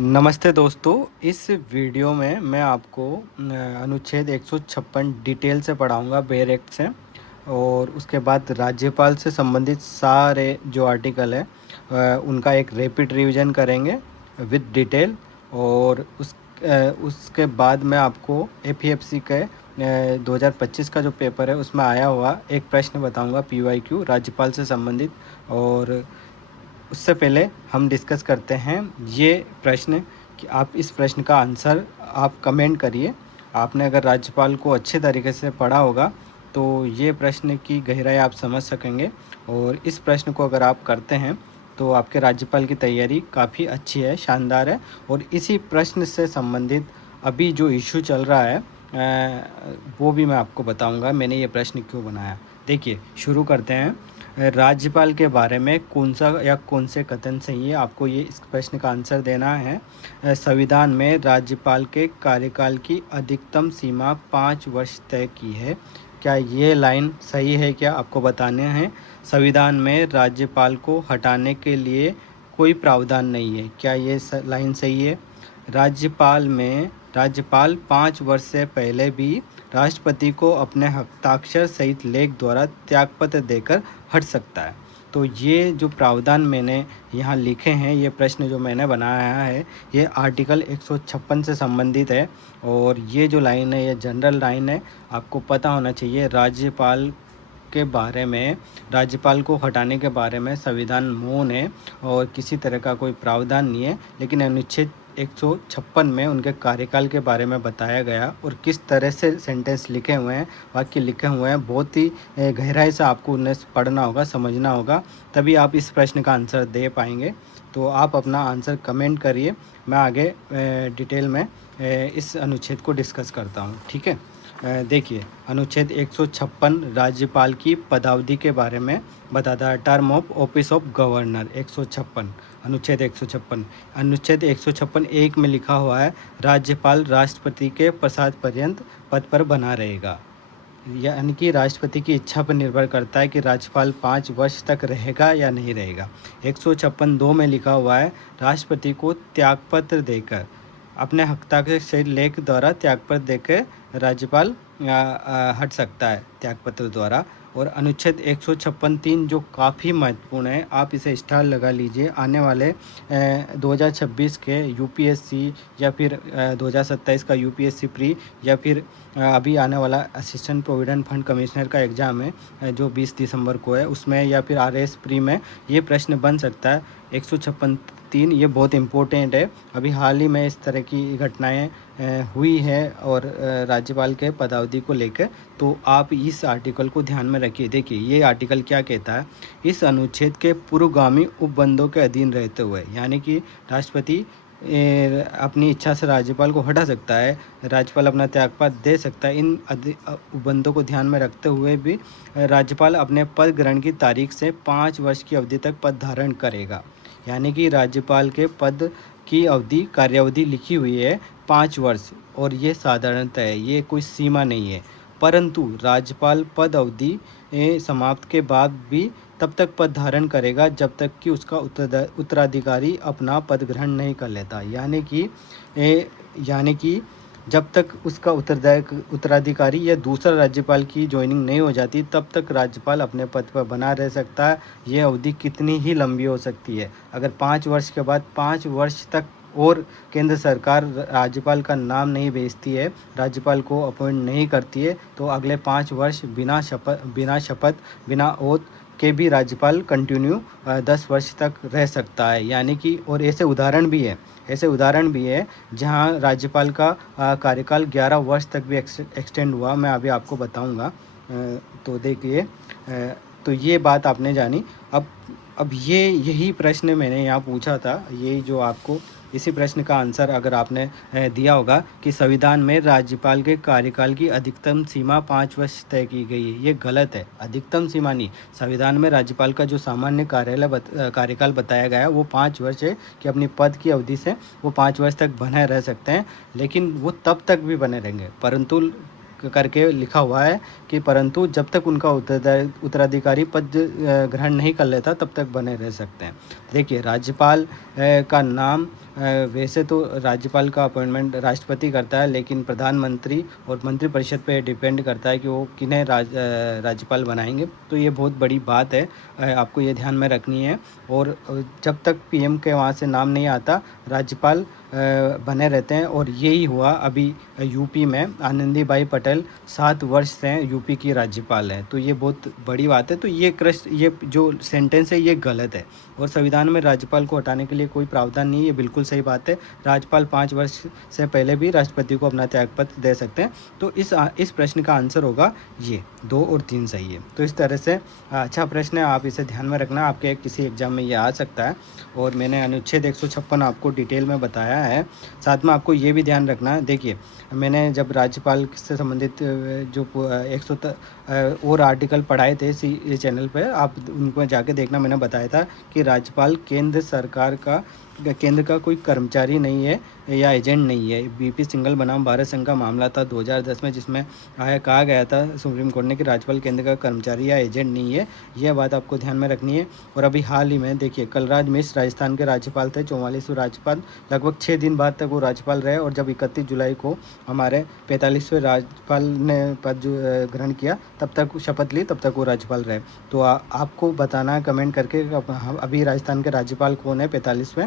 नमस्ते दोस्तों। इस वीडियो में मैं आपको अनुच्छेद 156 डिटेल से पढ़ाऊंगा बेयर एक्ट से, और उसके बाद राज्यपाल से संबंधित सारे जो आर्टिकल है उनका एक रैपिड रिवीजन करेंगे विद डिटेल। और उसके बाद मैं आपको एपीएफसी के 2025 का जो पेपर है उसमें आया हुआ एक प्रश्न बताऊंगा पीवाईक्यू राज्यपाल से संबंधित। और उससे पहले हम डिस्कस करते हैं ये प्रश्न कि आप इस प्रश्न का आंसर आप कमेंट करिए। आपने अगर राज्यपाल को अच्छे तरीके से पढ़ा होगा तो ये प्रश्न की गहराई आप समझ सकेंगे, और इस प्रश्न को अगर आप करते हैं तो आपके राज्यपाल की तैयारी काफ़ी अच्छी है, शानदार है। और इसी प्रश्न से संबंधित अभी जो इशू चल रहा है वो भी मैं आपको बताऊंगा मैंने ये प्रश्न क्यों बनाया। देखिए, शुरू करते हैं। राज्यपाल के बारे में कौन सा या कौन से कथन सही है, आपको ये इस प्रश्न का आंसर देना है। संविधान में राज्यपाल के कार्यकाल की अधिकतम सीमा 5 वर्ष तय की है। क्या ये लाइन सही है? क्या आपको बताने हैं। संविधान में राज्यपाल को हटाने के लिए कोई प्रावधान नहीं है। क्या ये लाइन सही है? राज्यपाल 5 वर्ष से पहले भी राष्ट्रपति को अपने हस्ताक्षर सहित लेख द्वारा त्यागपत्र देकर हट सकता है। तो ये जो प्रावधान मैंने यहाँ लिखे हैं, ये प्रश्न जो मैंने बनाया है, ये आर्टिकल 156 से संबंधित है। और ये जो लाइन है ये जनरल लाइन है। आपको पता होना चाहिए राज्यपाल के बारे में, राज्यपाल को हटाने के बारे में संविधान मौन है और किसी तरह का कोई प्रावधान नहीं है। लेकिन अनुच्छेद 156 में उनके कार्यकाल के बारे में बताया गया और किस तरह से सेंटेंस लिखे हुए हैं, वाक्य लिखे हुए हैं, बहुत ही गहराई से आपको उन्हें पढ़ना होगा, समझना होगा, तभी आप इस प्रश्न का आंसर दे पाएंगे। तो आप अपना आंसर कमेंट करिए, मैं आगे डिटेल में इस अनुच्छेद को डिस्कस करता हूँ। ठीक है। देखिए, अनुच्छेद 156 राज्यपाल की पदावधि के बारे में बताता है। Term of office of governor 156, अनुच्छेद 156। अनुच्छेद 156 एक में लिखा हुआ है राज्यपाल राष्ट्रपति के प्रसाद पर्यंत पद पर बना रहेगा। यानी कि राष्ट्रपति की इच्छा पर निर्भर करता है कि राज्यपाल 5 वर्ष तक रहेगा या नहीं रहेगा। 156(2) में लिखा हुआ है राष्ट्रपति को त्यागपत्र देकर, अपने हस्ताक्षर से लेख द्वारा त्यागपत्र देकर राज्यपाल हट सकता है त्यागपत्र द्वारा। और अनुच्छेद 156(3) जो काफ़ी महत्वपूर्ण है, आप इसे स्टार लगा लीजिए। आने वाले 2026 के यूपीएससी या फिर 2027 का यूपीएससी प्री, या फिर अभी आने वाला असिस्टेंट प्रोविडेंट फंड कमिश्नर का एग्ज़ाम है जो 20 दिसंबर को है, उसमें या फिर आरएस प्री में ये प्रश्न बन सकता है। 156(3) ये बहुत इम्पोर्टेंट है। अभी हाल ही में इस तरह की घटनाएं हुई है और राज्यपाल के पदावधि को लेकर, तो आप इस आर्टिकल को ध्यान में रखिए। देखिए, ये आर्टिकल क्या कहता है। इस अनुच्छेद के पूर्वगामी उपबंधों के अधीन रहते हुए, यानी कि राष्ट्रपति अपनी इच्छा से राज्यपाल को हटा सकता है, राज्यपाल अपना त्यागपत्र दे सकता है। इन उपबंधों को ध्यान में रखते हुए भी राज्यपाल अपने पद ग्रहण की तारीख से 5 वर्ष की अवधि तक पद धारण करेगा। यानी कि राज्यपाल के पद की अवधि, कार्यावधि लिखी हुई है 5 वर्ष, और ये साधारणतः है, ये कोई सीमा नहीं है। परंतु राज्यपाल पद अवधि समाप्त के बाद भी तब तक पद धारण करेगा जब तक कि उसका उत्तराधिकारी अपना पद ग्रहण नहीं कर लेता। यानी कि जब तक उसका उत्तराधिकारी या दूसरा राज्यपाल की ज्वाइनिंग नहीं हो जाती, तब तक राज्यपाल अपने पद पर बना रह सकता है। ये अवधि कितनी ही लंबी हो सकती है। अगर 5 वर्ष के बाद 5 वर्ष तक और केंद्र सरकार राज्यपाल का नाम नहीं भेजती है, राज्यपाल को अपॉइंट नहीं करती है, तो अगले 5 वर्ष बिना शपथ बिना ओथ के भी राज्यपाल कंटिन्यू 10 वर्ष तक रह सकता है। यानी कि, और ऐसे उदाहरण भी है जहां राज्यपाल का कार्यकाल 11 वर्ष तक भी एक्सटेंड हुआ। मैं अभी आपको बताऊंगा। तो देखिए, तो ये बात आपने जानी। अब यही प्रश्न मैंने यहाँ पूछा था, यही जो आपको इसी प्रश्न का आंसर अगर आपने दिया होगा कि संविधान में राज्यपाल के कार्यकाल की अधिकतम सीमा 5 वर्ष तय की गई है, ये गलत है। अधिकतम सीमा नहीं, संविधान में राज्यपाल का जो सामान्य कार्यकाल बताया गया है वो 5 वर्ष है कि अपनी पद की अवधि से वो 5 वर्ष तक बने रह सकते हैं। लेकिन वो तब तक भी बने रहेंगे, परंतु करके लिखा हुआ है कि परंतु जब तक उनका उत्तराधिकारी पद ग्रहण नहीं कर लेता तब तक बने रह सकते हैं। देखिए राज्यपाल का नाम वैसे तो राज्यपाल का अपॉइंटमेंट राष्ट्रपति करता है, लेकिन प्रधानमंत्री और मंत्रिपरिषद पे डिपेंड करता है कि वो किन्हें राज्यपाल बनाएंगे। तो ये बहुत बड़ी बात है, आपको ये ध्यान में रखनी है। और जब तक पीएम के वहाँ से नाम नहीं आता राज्यपाल बने रहते हैं। और यही हुआ अभी यूपी में आनंदीबाई पटेल 7 वर्ष से यूपी की राज्यपाल है। तो ये बहुत बड़ी बात है। तो ये जो सेंटेंस है ये गलत है और संविधान में राज्यपाल को हटाने के लिए कोई प्रावधान नहीं है, ये बिल्कुल सही बात है। राज्यपाल 5 वर्ष से पहले भी राष्ट्रपति को अपना त्यागपत्र दे सकते हैं। तो इस प्रश्न का आंसर होगा ये 2 और 3 सही है। तो इस तरह से अच्छा प्रश्न है, आप इसे ध्यान में रखना, आपके किसी एग्जाम में ये आ सकता है। और मैंने अनुच्छेद 156 आपको डिटेल में बताया है। साथ में आपको ये भी ध्यान रखना है, देखिए मैंने जब राज्यपाल से संबंधित जो 100 और आर्टिकल पढ़ाए थे इसी चैनल पे, आप उनको जाके देखना। मैंने बताया था कि राज्यपाल केंद्र का कोई कर्मचारी नहीं है या एजेंट नहीं है। बीपी सिंघल बनाम भारत संघ का मामला था 2010 में, जिसमें कहा गया था सुप्रीम कोर्ट ने कि राज्यपाल केंद्र का कर्मचारी या एजेंट नहीं है। यह बात आपको ध्यान में रखनी है। और अभी हाल ही में देखिए कलराज मिश्र राजस्थान के राज्यपाल थे, 44वें राज्यपाल। लगभग 6 दिन बाद तक वो राज्यपाल रहे और जब 31 जुलाई को हमारे 45वें राज्यपाल ने पद ग्रहण किया, तब तक शपथ ली, तब तक वो राज्यपाल रहे। तो आपको बताना है कमेंट करके अभी राजस्थान के राज्यपाल कौन है 45वें।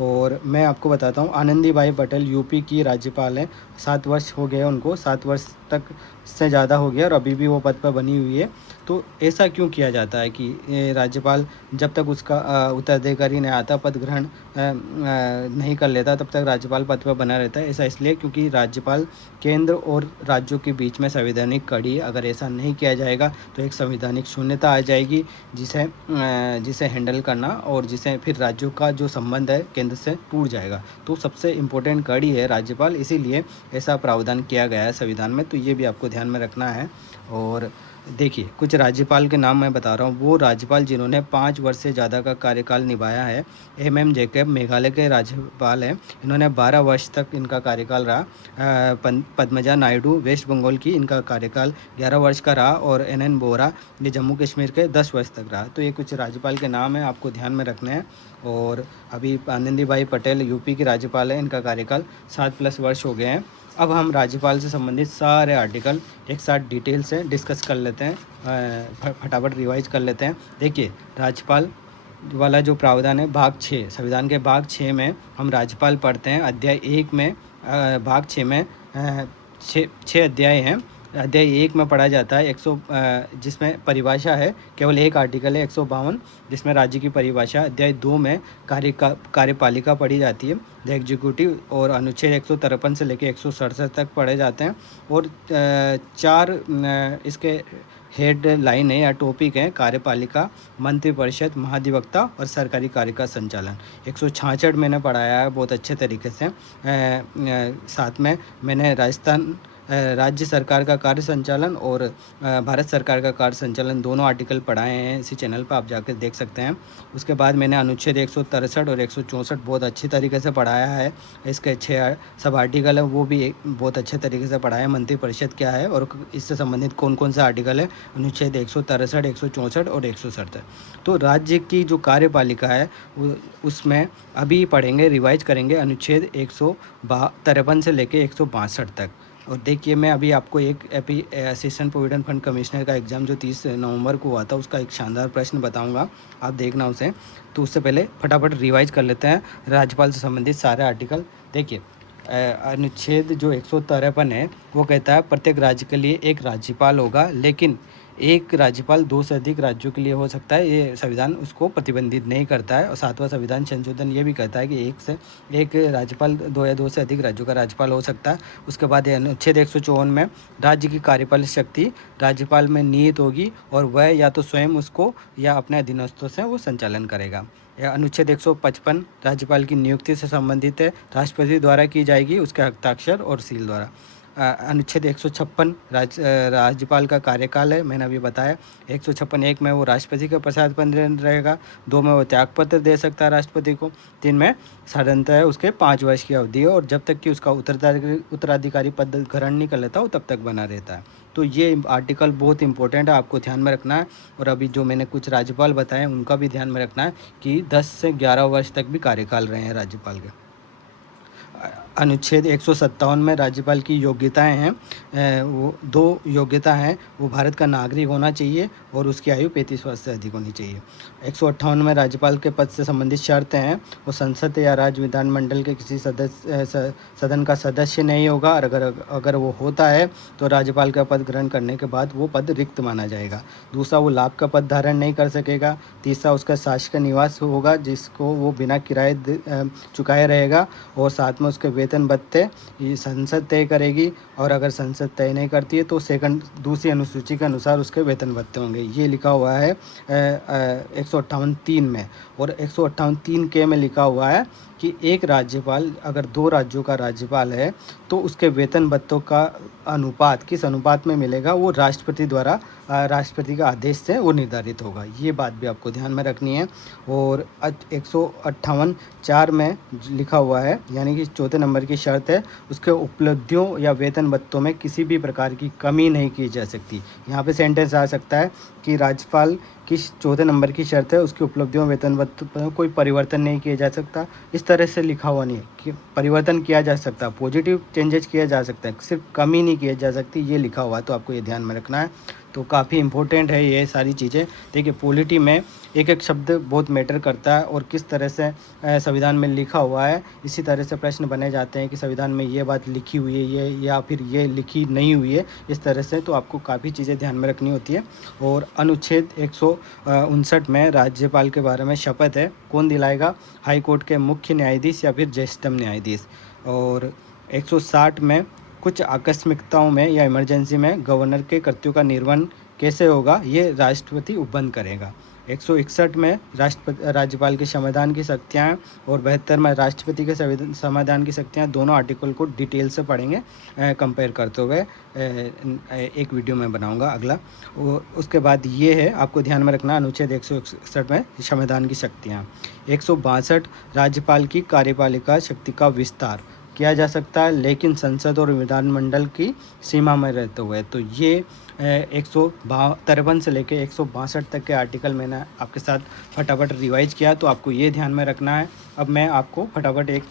और मैं आपको बताता हूँ, आनंदीबाई पटेल यूपी की राज्यपाल है। 7 वर्ष हो गए उनको, 7 वर्ष तक से ज़्यादा हो गया और अभी भी वो पद पर बनी हुई है। तो ऐसा क्यों किया जाता है कि राज्यपाल जब तक उसका उत्तराधिकारी नहीं आता, पद ग्रहण नहीं कर लेता, तब तक राज्यपाल पद पर बना रहता है। ऐसा इसलिए क्योंकि राज्यपाल केंद्र और राज्यों के बीच में संवैधानिक कड़ी है। अगर ऐसा नहीं किया जाएगा तो एक संवैधानिक शून्यता आ जाएगी, जिसे हैंडल करना और जिसे फिर राज्यों का जो संबंध है केंद्र से टूट जाएगा। तो सबसे इम्पोर्टेंट कड़ी है राज्यपाल, इसीलिए ऐसा प्रावधान किया गया है संविधान में। तो ये भी आपको ध्यान में रखना है। और देखिए कुछ राज्यपाल के नाम मैं बता रहा हूँ, वो राज्यपाल जिन्होंने 5 वर्ष से ज़्यादा का कार्यकाल निभाया है। एम जैकब मेघालय के राज्यपाल हैं, इन्होंने 12 वर्ष तक इनका कार्यकाल रहा। पद्मजा नायडू वेस्ट बंगाल की, इनका कार्यकाल 11 वर्ष का रहा। और NN बोरा ये जम्मू कश्मीर के 10 वर्ष तक रहा। तो ये कुछ राज्यपाल के नाम हैं, आपको ध्यान में रखने हैं। और अभी आनंदीबाई पटेल यूपी की राज्यपाल है, इनका कार्यकाल 7+ वर्ष हो गए हैं। अब हम राज्यपाल से संबंधित सारे आर्टिकल एक साथ डिटेल से डिस्कस कर लेते हैं, फटाफट रिवाइज कर लेते हैं। देखिए राज्यपाल वाला जो प्रावधान है भाग 6, संविधान के भाग 6 में हम राज्यपाल पढ़ते हैं। अध्याय 1 में भाग 6 में 6 अध्याय हैं। अध्याय 1 में पढ़ा जाता है जिसमें परिभाषा है, केवल एक आर्टिकल है 152 जिसमें राज्य की परिभाषा। अध्याय 2 में कार्यपालिका पढ़ी जाती है, द एग्जीक्यूटिव, और अनुच्छेद 153 से लेकर 167 तक पढ़े जाते हैं। और 4 इसके हेड लाइन है या टॉपिक है, कार्यपालिका, मंत्रिपरिषद, महाधिवक्ता और सरकारी कार्य का संचालन। 166 मैंने पढ़ाया है बहुत अच्छे तरीके से। साथ में मैंने राज्य सरकार का कार्य संचालन और भारत सरकार का कार्य संचालन दोनों आर्टिकल पढ़ाए हैं इसी चैनल पर, आप जाकर देख सकते हैं। उसके बाद मैंने अनुच्छेद 163 और 164 बहुत अच्छी तरीके से पढ़ाया है। इसके 6 सब आर्टिकल है वो भी बहुत अच्छे तरीके से पढ़ाया है। मंत्रिपरिषद क्या है और इससे संबंधित कौन कौन सा आर्टिकल है, अनुच्छेद 163, 164 और 167। तो राज्य की जो कार्यपालिका है उसमें अभी पढ़ेंगे, रिवाइज करेंगे अनुच्छेद 153 से लेकर 162 तक। और देखिए मैं अभी आपको एक असिस्टेंट प्रोविडेंट फंड कमिश्नर का एग्ज़ाम जो 30 नवंबर को हुआ था उसका एक शानदार प्रश्न बताऊंगा, आप देखना उसे। तो उससे पहले फटाफट रिवाइज कर लेते हैं राज्यपाल से संबंधित सारे आर्टिकल। देखिए अनुच्छेद जो 153 है वो कहता है प्रत्येक राज्य के लिए एक राज्यपाल होगा, लेकिन एक राज्यपाल 2 से अधिक राज्यों के लिए हो सकता है। ये संविधान उसको प्रतिबंधित नहीं करता है। और 7वां संविधान संशोधन ये भी कहता है कि एक राज्यपाल 2 या 2 से अधिक राज्यों का राज्यपाल हो सकता है। उसके बाद अनुच्छेद 154 में राज्य की कार्यपालक शक्ति राज्यपाल में निहित होगी और वह या तो स्वयं उसको या अपने अधीनस्थों से वो संचालन करेगा। अनुच्छेद 155 राज्यपाल की नियुक्ति से संबंधित है, राष्ट्रपति द्वारा की जाएगी, उसके हस्ताक्षर और सील द्वारा। अनुच्छेद 156 राज्यपाल का कार्यकाल है, मैंने अभी बताया। 156 एक में वो राष्ट्रपति के प्रसाद रहेगा, 2 में वो त्यागपत्र दे सकता है राष्ट्रपति को, 3 में साधारणतः है उसके 5 वर्ष की अवधि है और जब तक कि उसका उत्तराधिकारी पद ग्रहण नहीं कर लेता वो तब तक बना रहता है। तो ये आर्टिकल बहुत इंपॉर्टेंट है, आपको ध्यान में रखना है। और अभी जो मैंने कुछ राज्यपाल बताए उनका भी ध्यान में रखना है कि 10 से 11 वर्ष तक भी कार्यकाल रहे हैं राज्यपाल के। अनुच्छेद 157 में राज्यपाल की योग्यताएं हैं, वो 2 योग्यता हैं, वो भारत का नागरिक होना चाहिए और उसकी आयु 35 वर्ष से अधिक होनी चाहिए। 158 में राज्यपाल के पद से संबंधित शर्तें हैं, वो संसद या राज्य विधानमंडल के किसी सदन का सदस्य नहीं होगा और अगर वो होता है तो राज्यपाल का पद ग्रहण करने के बाद वो पद रिक्त माना जाएगा। दूसरा, वो लाभ का पद धारण नहीं कर सकेगा। तीसरा, उसका शासकीय निवास होगा जिसको वो बिना किराए चुकाए रहेगा। और साथ में उसके वेतन भत्ते ये संसद तय करेगी और अगर संसद तय नहीं करती है तो दूसरी अनुसूची के अनुसार उसके वेतन भत्ते होंगे। ये लिखा हुआ है 158(3) में। और 158(3) में लिखा हुआ है कि एक राज्यपाल अगर 2 राज्यों का राज्यपाल है तो उसके वेतन भत्तों का अनुपात किस अनुपात में मिलेगा, वो राष्ट्रपति द्वारा राष्ट्रपति का आदेश से वो निर्धारित होगा। ये बात भी आपको ध्यान में रखनी है। और 158(4) में लिखा हुआ है, यानी कि 4 नंबर की शर्त है, उसके उपलब्धियों या वेतन भत्तों में किसी भी प्रकार की कमी नहीं की जा सकती। यहाँ पे सेंटेंस आ सकता है कि राज्यपाल की 4 नंबर की शर्त है, उसकी उपलब्धियों वेतन भत्तों में कोई परिवर्तन नहीं किया जा सकता। इस तरह से लिखा हुआ नहीं है कि परिवर्तन किया जा सकता, पॉजिटिव चेंजेस किया जा सकता है, सिर्फ कमी नहीं की जा सकती, ये लिखा हुआ है। तो आपको ये ध्यान में रखना है। तो काफ़ी इंपॉर्टेंट है ये सारी चीज़ें। देखिए, पॉलिटी में एक एक शब्द बहुत मैटर करता है और किस तरह से संविधान में लिखा हुआ है, इसी तरह से प्रश्न बने जाते हैं कि संविधान में ये बात लिखी हुई है ये या फिर ये लिखी नहीं हुई है, इस तरह से। तो आपको काफ़ी चीज़ें ध्यान में रखनी होती है। और अनुच्छेद 159 में राज्यपाल के बारे में शपथ है, कौन दिलाएगा? हाई कोर्ट के मुख्य न्यायाधीश या फिर ज्येष्ठतम न्यायाधीश। और 160 में कुछ आकस्मिकताओं में या इमरजेंसी में गवर्नर के कर्तव्यों का निर्वहन कैसे होगा, ये राष्ट्रपति उपबंध करेगा। 161 में राज्यपाल के संविधान की शक्तियाँ हैं और 72 में राष्ट्रपति के संविधान की शक्तियाँ। दोनों आर्टिकल को डिटेल से पढ़ेंगे कंपेयर करते हुए, एक वीडियो में बनाऊंगा अगला। उसके बाद ये है, आपको ध्यान में रखना, अनुच्छेद 161 में संविधान की शक्तियाँ। 162 राज्यपाल की कार्यपालिका शक्ति का विस्तार किया जा सकता है लेकिन संसद और विधानमंडल की सीमा में रहते हुए। तो ये 153 से लेकर 162 तक के आर्टिकल मैंने आपके साथ फटाफट रिवाइज किया, तो आपको ये ध्यान में रखना है। अब मैं आपको फटाफट एक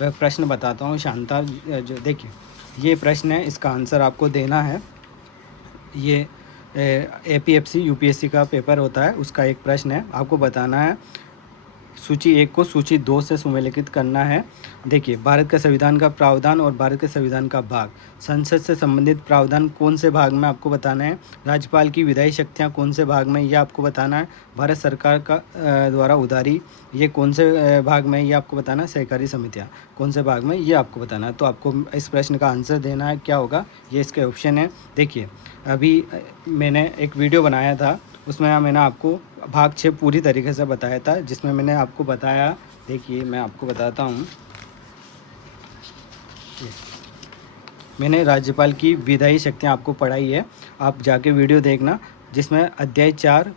प्रश्न बताता हूँ शानदार। जो देखिए, ये प्रश्न है, इसका आंसर आपको देना है। ये APFC UPSC का पेपर होता है, उसका एक प्रश्न है, आपको बताना है सूची 1 को सूची 2 से सुमेलित करना है। देखिए, भारत का संविधान का प्रावधान और भारत के संविधान का भाग, संसद से संबंधित प्रावधान कौन से भाग में आपको बताना है, राज्यपाल की विधायी शक्तियाँ कौन से भाग में, ये आपको बताना है। भारत सरकार का द्वारा उदारी, ये कौन से भाग में, ये आपको बताना है। सहकारी समितियाँ कौन से भाग में, ये आपको बताना है। तो आपको इस प्रश्न का आंसर देना है, क्या होगा, ये इसके ऑप्शन है। देखिए, अभी मैंने एक वीडियो बनाया था, उसमें मैंने आपको भाग 6 पूरी तरीके से बताया था, जिसमें मैंने आपको बताया, देखिए मैं आपको बताता हूँ, मैंने राज्यपाल की विधायी शक्तियाँ आपको पढ़ाई है, आप जाके वीडियो देखना, जिसमें अध्याय 4,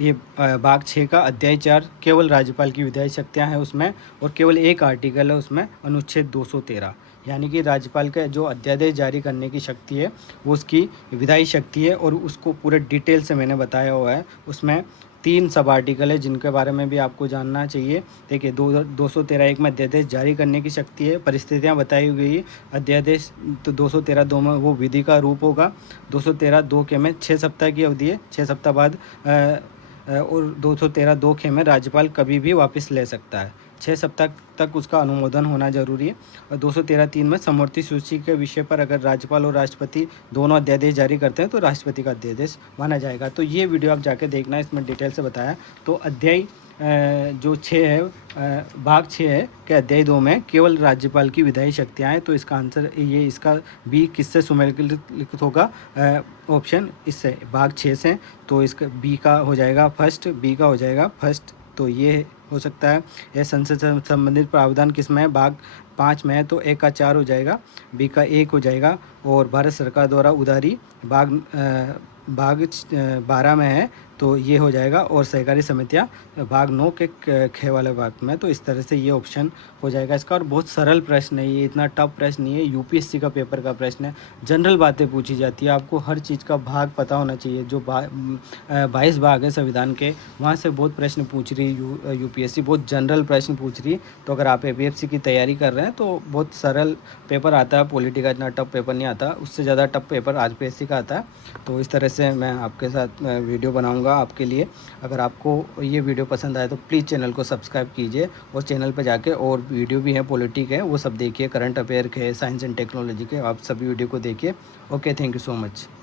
ये भाग 6 का अध्याय 4 केवल राज्यपाल की विधायी शक्तियाँ हैं उसमें, और केवल एक आर्टिकल है उसमें, अनुच्छेद 213, यानी कि राज्यपाल का जो अध्यादेश जारी करने की शक्ति है वो उसकी विधायी शक्ति है, और उसको पूरे डिटेल से मैंने बताया हुआ है। उसमें 3 सब आर्टिकल है जिनके बारे में भी आपको जानना चाहिए। देखिए, 213(1) में अध्यादेश जारी करने की शक्ति है, परिस्थितियां बताई हुई। अध्यादेश तो 213(2) में वो विधि का रूप होगा। 213(2) के में 6 सप्ताह की अवधि है, 6 सप्ताह बाद और 213(2) के में राज्यपाल कभी भी वापस ले सकता है, 6 सप्ताह तक उसका अनुमोदन होना जरूरी है। और 213(3) में समवर्ती सूची के विषय पर अगर राज्यपाल और राष्ट्रपति दोनों अध्यादेश जारी करते हैं तो राष्ट्रपति का अध्यादेश माना जाएगा। तो ये वीडियो आप जाके देखना, इसमें डिटेल से बताया। तो अध्याय जो 6 है, भाग 6 है कि अध्याय 2 में केवल राज्यपाल की विधायी शक्तियाँ हैं। तो इसका आंसर ये, इसका बी किससे सुमेलित होगा, ऑप्शन इससे, भाग 6 से। तो इसका बी का हो जाएगा फर्स्ट, बी का हो जाएगा फर्स्ट तो ये हो सकता है। यह संसद से संबंधित प्रावधान किस में है? भाग 5 में है, तो ए का 4 हो जाएगा, बी का 1 हो जाएगा। और भारत सरकार द्वारा उधारी भाग 12 में है, तो ये हो जाएगा। और सहकारी समितियाँ भाग 9 के ख वाले भाग में, तो इस तरह से ये ऑप्शन हो जाएगा इसका। और बहुत सरल प्रश्न है ये, इतना टफ प्रश्न नहीं है, यूपीएससी का पेपर का प्रश्न है। जनरल बातें पूछी जाती है, आपको हर चीज़ का भाग पता होना चाहिए। जो 22 भाग है संविधान के, वहाँ से बहुत प्रश्न पूछ रही है यूपीएससी, बहुत जनरल प्रश्न पूछ रही है। तो अगर आप एपीएफसी की तैयारी कर रहे हैं तो बहुत सरल पेपर आता है, पॉलिटी का इतना टफ पेपर नहीं आता, उससे ज़्यादा टफ पेपर आरपीएससी का आता है। तो इस तरह से मैं आपके साथ वीडियो बनाऊंगा आपके लिए। अगर आपको ये वीडियो पसंद आए तो प्लीज़ चैनल को सब्सक्राइब कीजिए, और चैनल पर जाके और वीडियो भी हैं पॉलिटी के, वो सब देखिए, करंट अफेयर के, साइंस एंड टेक्नोलॉजी के, आप सभी वीडियो को देखिए। Okay, thank you so much.